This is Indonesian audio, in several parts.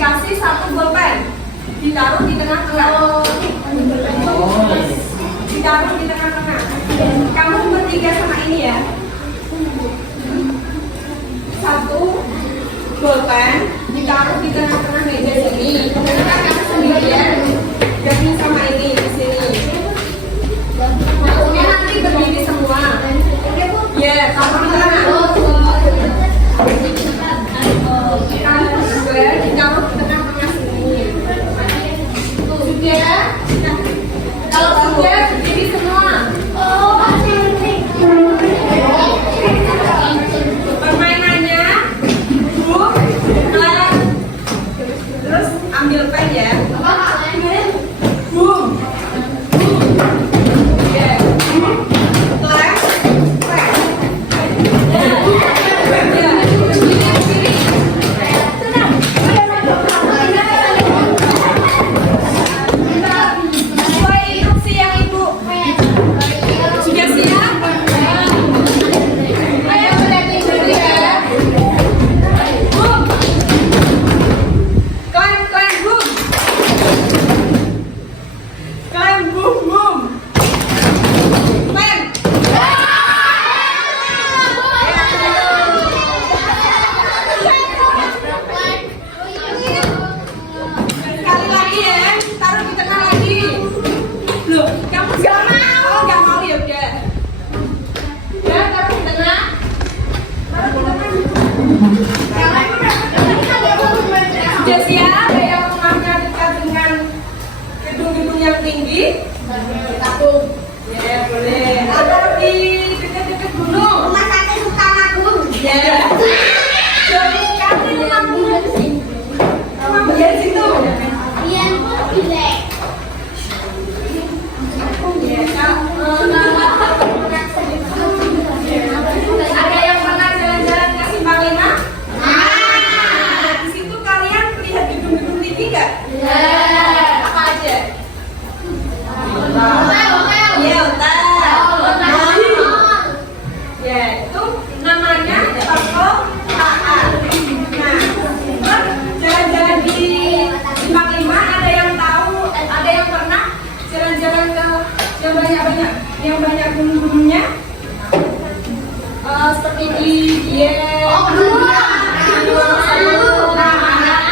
dikasih satu bolpen, ditaruh di tengah-tengah. Ditaruh di tengah-tengah. Kamu bertiga sama ini ya. Satu bolpen ditaruh di tengah-tengah meja sini. Kamu sendirian. Jadi sama ini di sini. Pokoknya nanti berdiri semua. Ya, kamu di tengah. Kamu berdua ditaruh di tengah-tengah sini. Sudah. Kalau sudah berdiri semua. Permainannya, terus ambil pen ya. Sudah siap yang rumahnya dekat dengan gedung-gedung yang tinggi? Ya boleh. Atau di dekat-dekat gunung? Rumah sakit Sultan Agung. Ya. Jadi kami rumahmu di sini. Rumahmu di situ. Iya, boleh. Ada yang pernah jalan-jalan ke Simpang Lima? Di situ kalian lihat gedung-gedung tinggi nggak? Apa aja? Iya, hotel. Ya, itu namanya toko AA. Nah, jalan-jalan di Simpang Lima ada yang tahu? Ada yang pernah jalan-jalan ke yang banyak gunung-gunungnya? Seperti di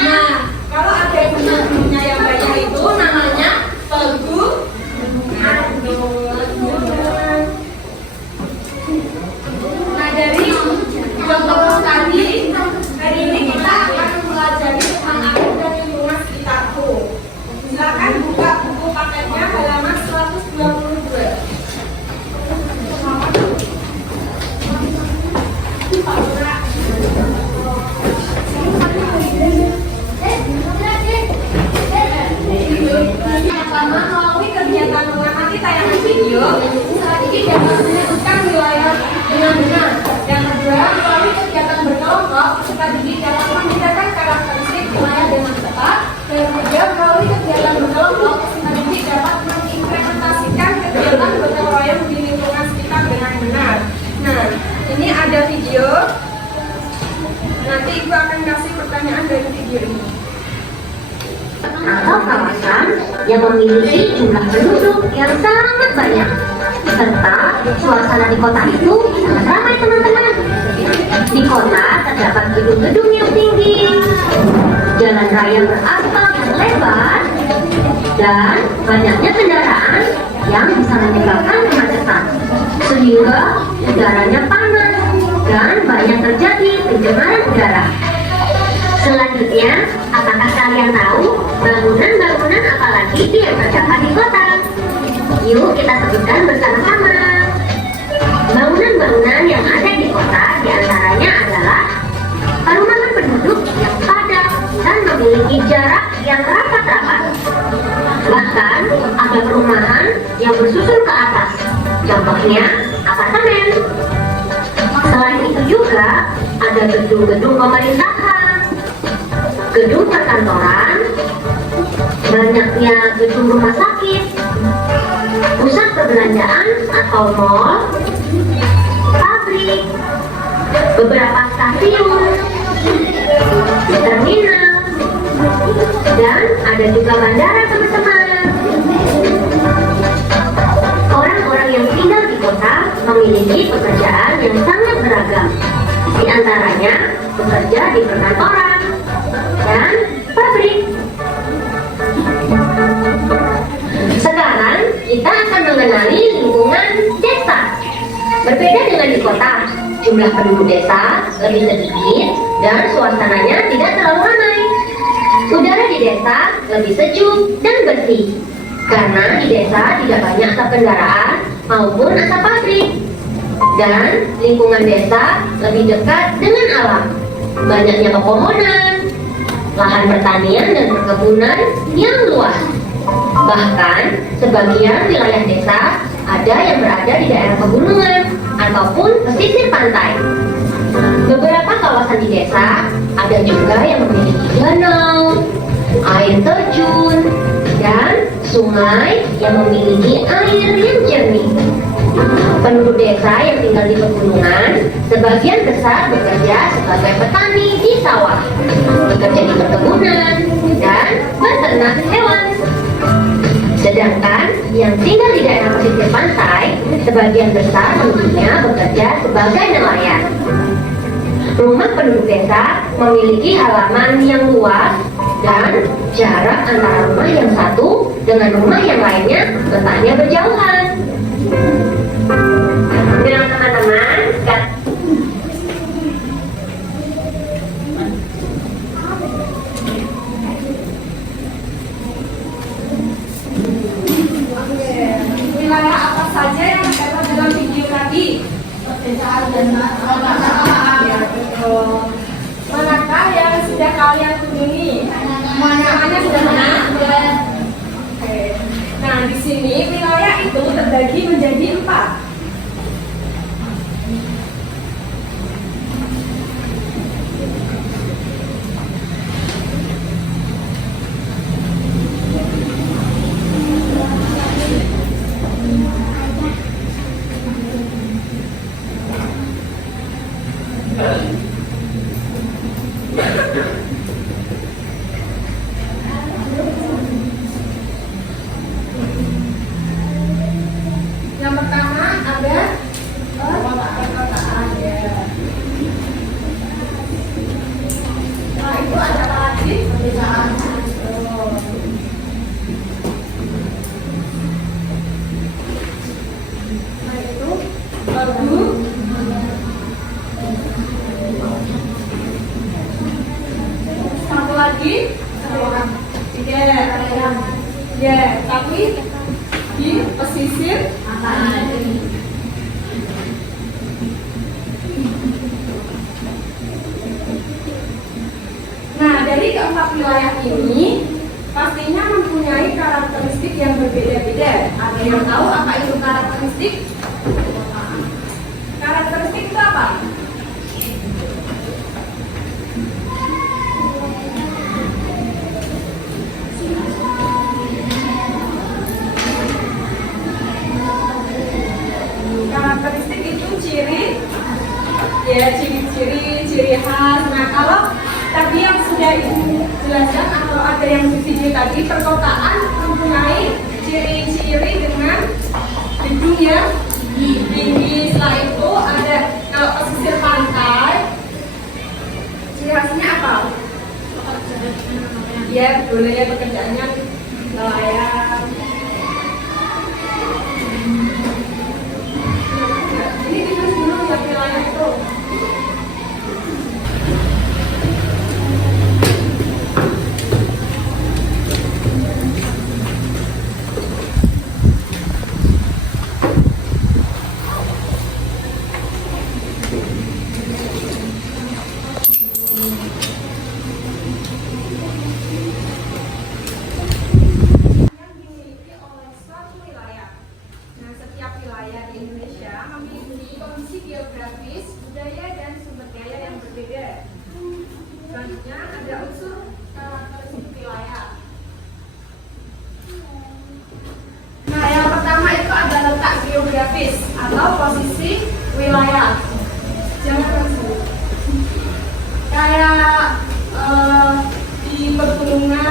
Nah, kalau ada gunung-gunungnya yang banyak itu namanya pegunungan. Nah, dari contoh tadi, hari ini kita akan mempelajari tentang air dan lingkungan sekitarku. Silakan buka buku paketnya halaman 122. Pertama, melalui kegiatan mengamati tayangan video, sedikit dapat menyebutkan wilayah dengan benar. Yang kedua, melalui kegiatan berkelompok, peserta didik dapat membedakan karakteristik wilayah dengan tepat. Dan ketiga, melalui kegiatan berkelompok, peserta didik dapat mengimplementasikan kegiatan gotong royong di lingkungan sekitar dengan benar. Nah, ini ada video. Nanti Ibu akan kasih pertanyaan dari video ini. Atau kawasan yang memiliki jumlah penduduk yang sangat banyak, serta suasana di kota itu sangat ramai teman-teman. Di kota terdapat gedung-gedung yang tinggi, jalan raya beraspal yang lebar, dan banyaknya kendaraan yang bisa menyebabkan kemacetan, sehingga udaranya panas dan banyak terjadi pencemaran udara. Selanjutnya, apakah kalian tahu bangunan-bangunan apa lagi yang terdapat di kota? Yuk kita sebutkan bersama-sama. Bangunan-bangunan yang ada di kota diantaranya adalah perumahan penduduk yang padat dan memiliki jarak yang rapat-rapat. Bahkan ada perumahan yang bersusun ke atas, contohnya apartemen. Selain itu juga ada gedung-gedung pemerintahan, gedung perkantoran, banyaknya gedung rumah sakit, pusat perbelanjaan atau mall, pabrik, beberapa stasiun, terminal, Dan ada juga bandara, teman-teman. Orang-orang yang tinggal di kota memiliki pekerjaan yang sangat beragam. Di antaranya bekerja di perkantoran dan pabrik. Sekarang kita akan mengenali lingkungan desa. Berbeda dengan di kota, jumlah penduduk desa lebih sedikit dan suasananya tidak terlalu ramai. Udara di desa lebih sejuk dan bersih karena di desa tidak banyak asap kendaraan maupun asap pabrik. Dan lingkungan desa lebih dekat dengan alam. Banyaknya pepohonan, lahan pertanian dan perkebunan yang luas. Bahkan sebagian wilayah desa ada yang berada di daerah pegunungan ataupun pesisir pantai. Beberapa kawasan di desa ada juga yang memiliki danau, air terjun, dan sungai yang memiliki air yang jernih. Penduduk desa yang tinggal di pegunungan sebagian besar bekerja sebagai petani di sawah, bekerja di perkebunan, dan beternak hewan. Sedangkan yang tinggal di daerah pesisir pantai sebagian besar tentunya bekerja sebagai nelayan. Rumah penduduk desa memiliki halaman yang luas dan jarak antara rumah yang satu dengan rumah yang lainnya letaknya berjauhan. Dengan teman-teman, wilayah apa saja yang terdapat dalam video tadi? Manakah yang sudah kalian kunjungi? Semuanya sudah mana? Oke. Nah, di sini wilayah itu terbagi menjadi 4. Yang pertama ada perkotaan ya. Nah, itu ada apa lagi? Pedesaan. Nah, itu baru. Satu lagi. Ya, tapi di pesisir. Nah, dari keempat wilayah ini pastinya mempunyai karakteristik yang berbeda-beda. Ada yang tahu apa itu karakteristik? Karakteristik itu apa? Karakteristik itu ciri khas. Nah, kalau tadi yang sudah dijelaskan atau ada yang di video tadi, perkotaan mempunyai ciri-ciri dengan gedung yang tinggi. Setelah itu ada kalau pesisir pantai, ciri khasnya apa? Ya, boleh ya, pekerjaannya nelayan. Ini ditulis dulu ya wilayah itu. Geografis, budaya, dan sumber daya yang berbeda. Selanjutnya ada unsur karakteristik wilayah. Nah, yang pertama itu ada letak geografis atau posisi wilayah. Jangan langsung. Kayak di pegunungan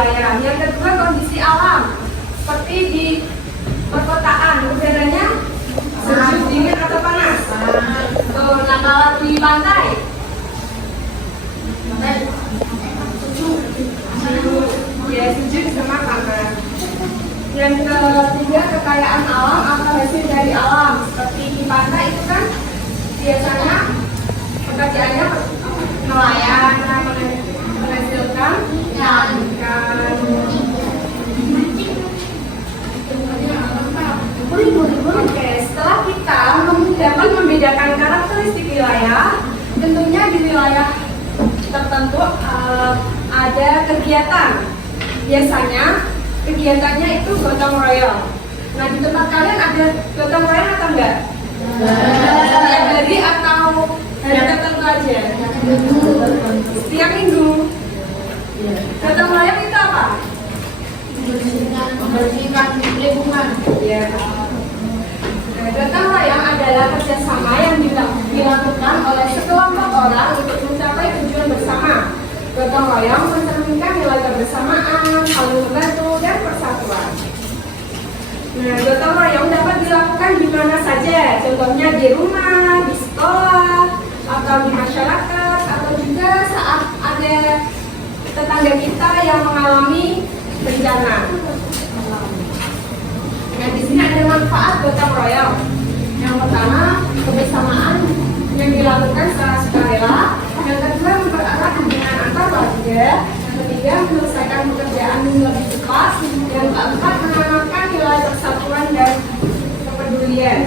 wilayah. Yang kedua, kondisi alam. Seperti di perkotaan, udaranya sejuk, dingin, atau panas. Tuh, nah kalau di pantai, ya sejuk sama panas. Yang ketiga, kekayaan alam atau hasil dari alam. Seperti di pantai itu kan biasanya pekerjaannya nelayan, menghasilkan ikan. Oke, setelah kita dapat membedakan karakteristik wilayah, tentunya di wilayah tertentu ada kegiatan. Biasanya kegiatannya itu gotong royong. Nah, di tempat kalian ada gotong royong atau enggak? Setiap hari atau hari tertentu aja? Setiap minggu. Gotong royong itu apa? Membersihkan lingkungan. Ya. Gotong royong adalah kerjasama yang dilakukan oleh sekelompok orang untuk mencapai tujuan bersama. Gotong royong mencerminkan nilai kebersamaan, saling membantu, dan persatuan. Nah, gotong royong dapat dilakukan di mana saja, contohnya di rumah, di sekolah, atau di masyarakat, atau juga saat ada tetangga kita yang mengalami bencana. Nah, di sini ada manfaat gotong royong. Yang pertama, kebersamaan yang dilakukan secara sukarela. Yang kedua, mempererat hubungan antar warga. Yang ketiga, menyelesaikan pekerjaan lebih cepat. Yang keempat, menanamkan nilai persatuan dan kepedulian.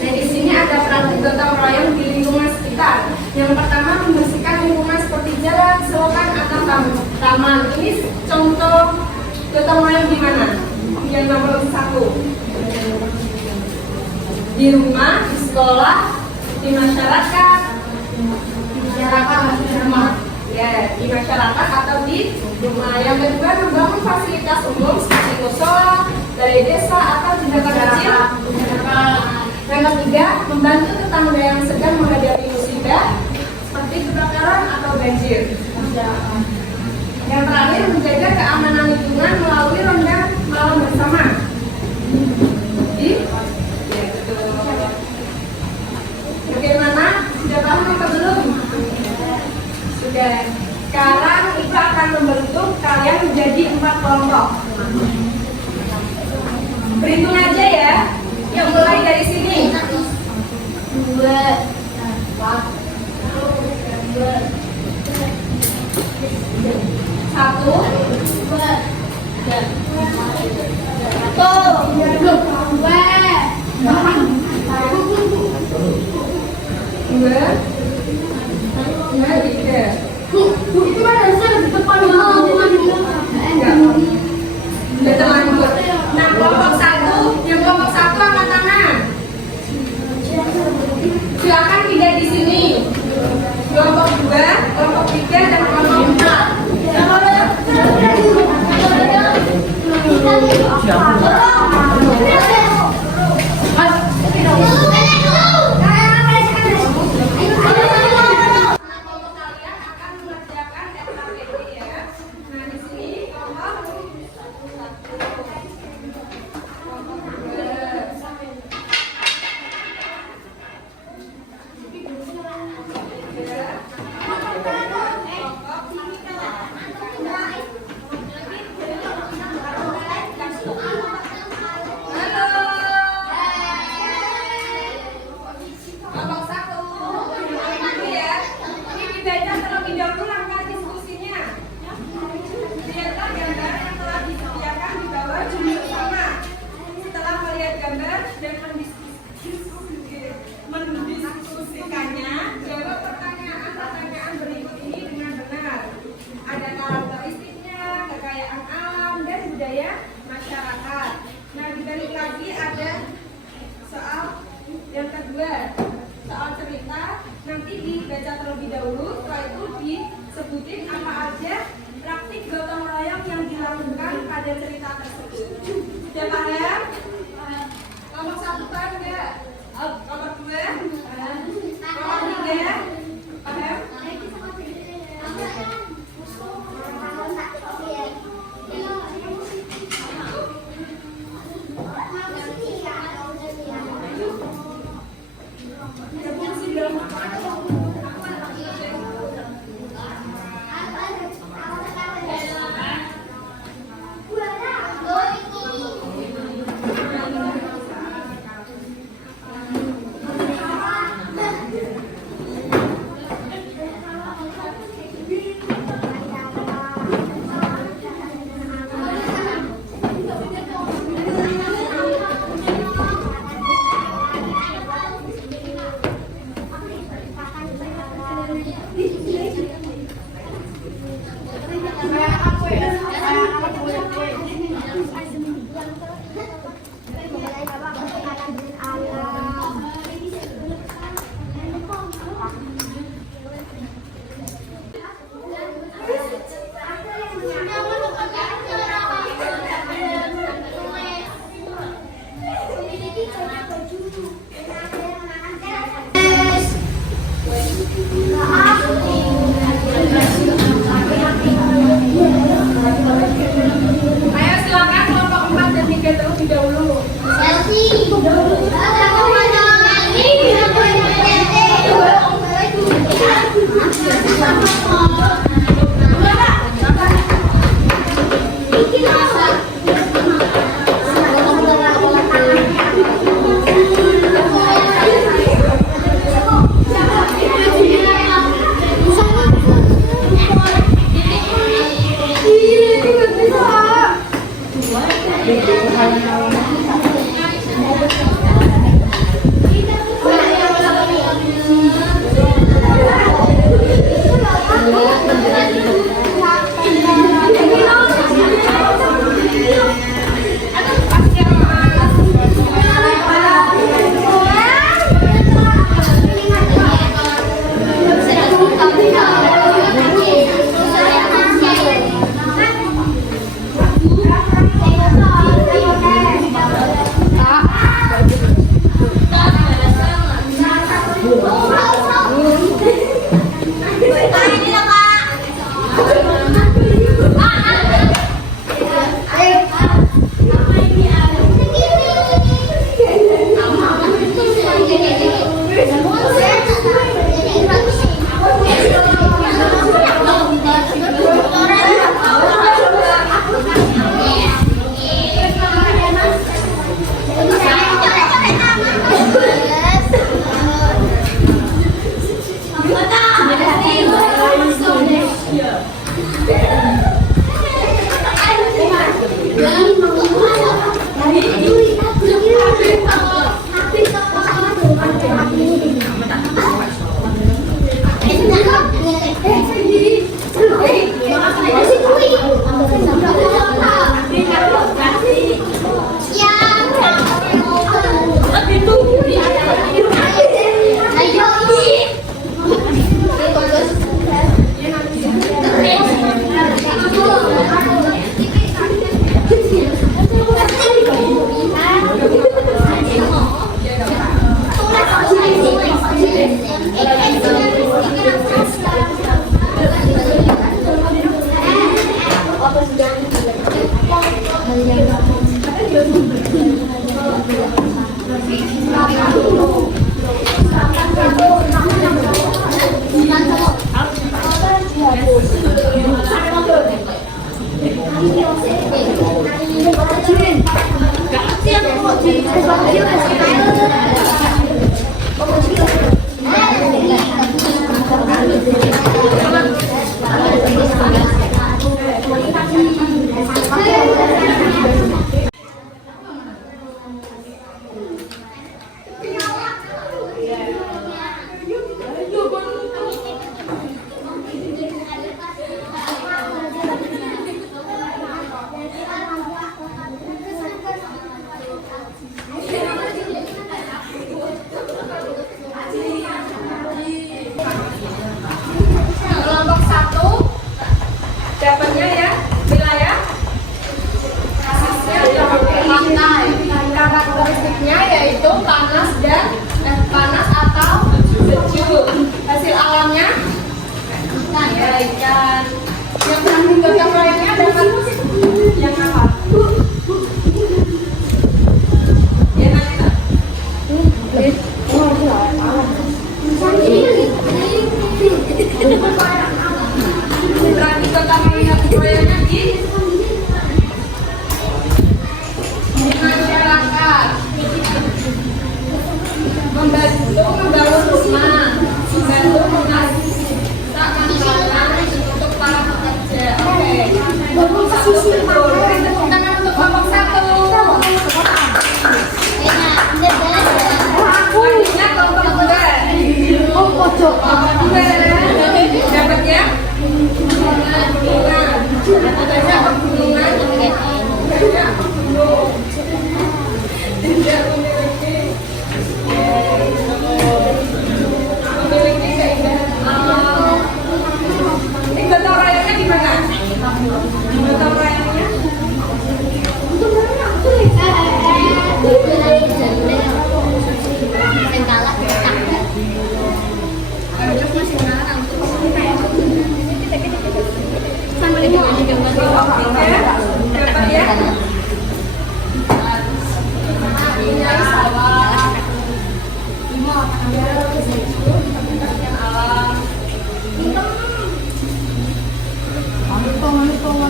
Nah, di sini ada peran gotong royong di lingkungan sekitar. Yang pertama, membersihkan lingkungan seperti jalan, selokan, atau taman. Ini contoh gotong royong di mana? Yang nomor 1. Di rumah, di sekolah, di masyarakat, ya, di masyarakat atau di rumah. Yang kedua, membangun fasilitas umum seperti musola, balai desa, atau jembatan kecil. Yang ketiga, membantu tetangga yang sedang menghadapi musibah seperti kebakaran atau banjir. Yang terakhir, menjaga keamanan lingkungan melalui ronda malam bersama. Bagaimana? Sudah paham atau belum? Sudah. Sekarang Ibu akan membentuk kalian menjadi 4 kelompok. Berhitung aja ya. Yang mulai dari sini. 2, 4, 1, silakan pindah di sini. Kelompok 2, kelompok 3, dan kelompok 4. Mendiskusikannya, jawab pertanyaan-pertanyaan berikut ini dengan benar. Ada karakteristiknya, kekayaan alam, dan budaya masyarakat. Nah, dibalik lagi ada soal yang kedua, soal cerita. Nanti dibaca terlebih dahulu, setelah itu disebutin apa aja praktik gotong royong yang dilakukan pada cerita tersebut. Sudah paham? Kelompok 1 paham enggak? Kelompok 2? Kelompok 3? Paham?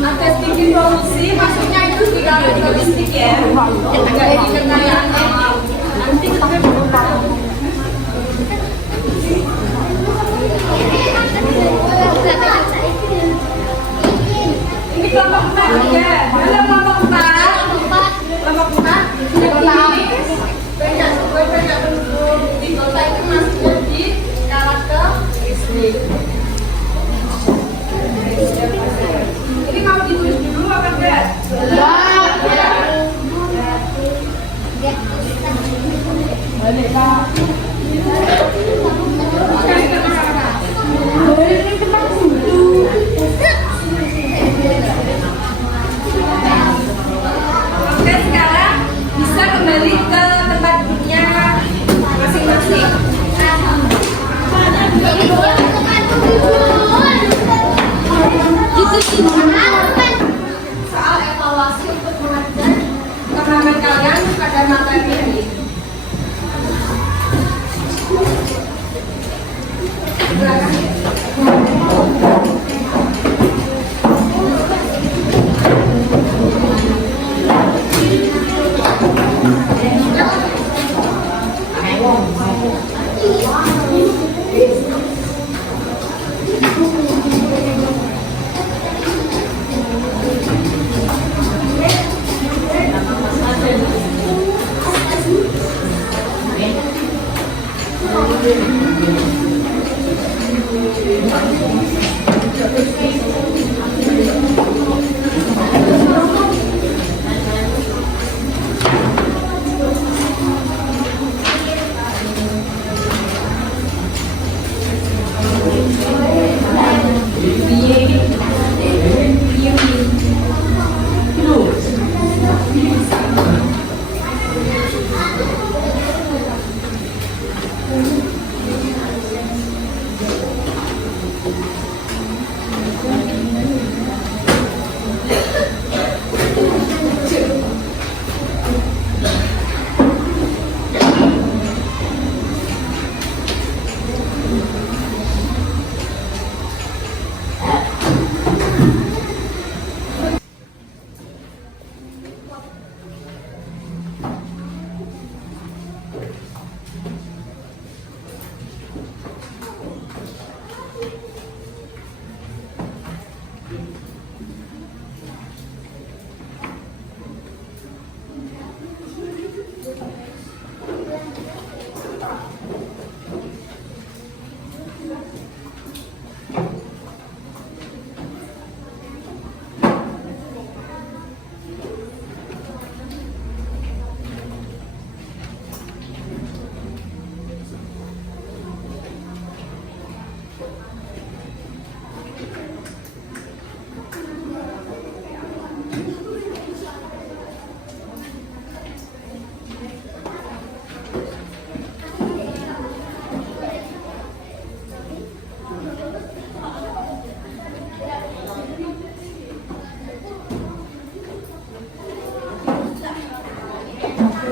ada sedikit promosi, maksudnya itu juga logistik ya. Enggak ini kekayaannya. Nanti kita ini kelompok 4 ya. Dalam kelompok 4. Kelompok 4 banyak penduduk di kota itu masuknya di karakteristik. Ini mau ditulis dulu apa enggak? Boleh Kak. Oke, sekarang bisa kembali ke tempat duduknya masing-masing. Soal evaluasi untuk mengajar kemampuan kalian pada materi ini.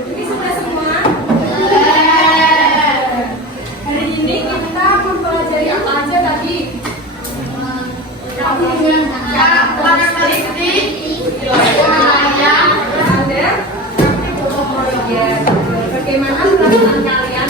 Ini sudah semua. Hari ini kita mempelajari apa aja tadi? Karakteristik, bagaimana perasaan kalian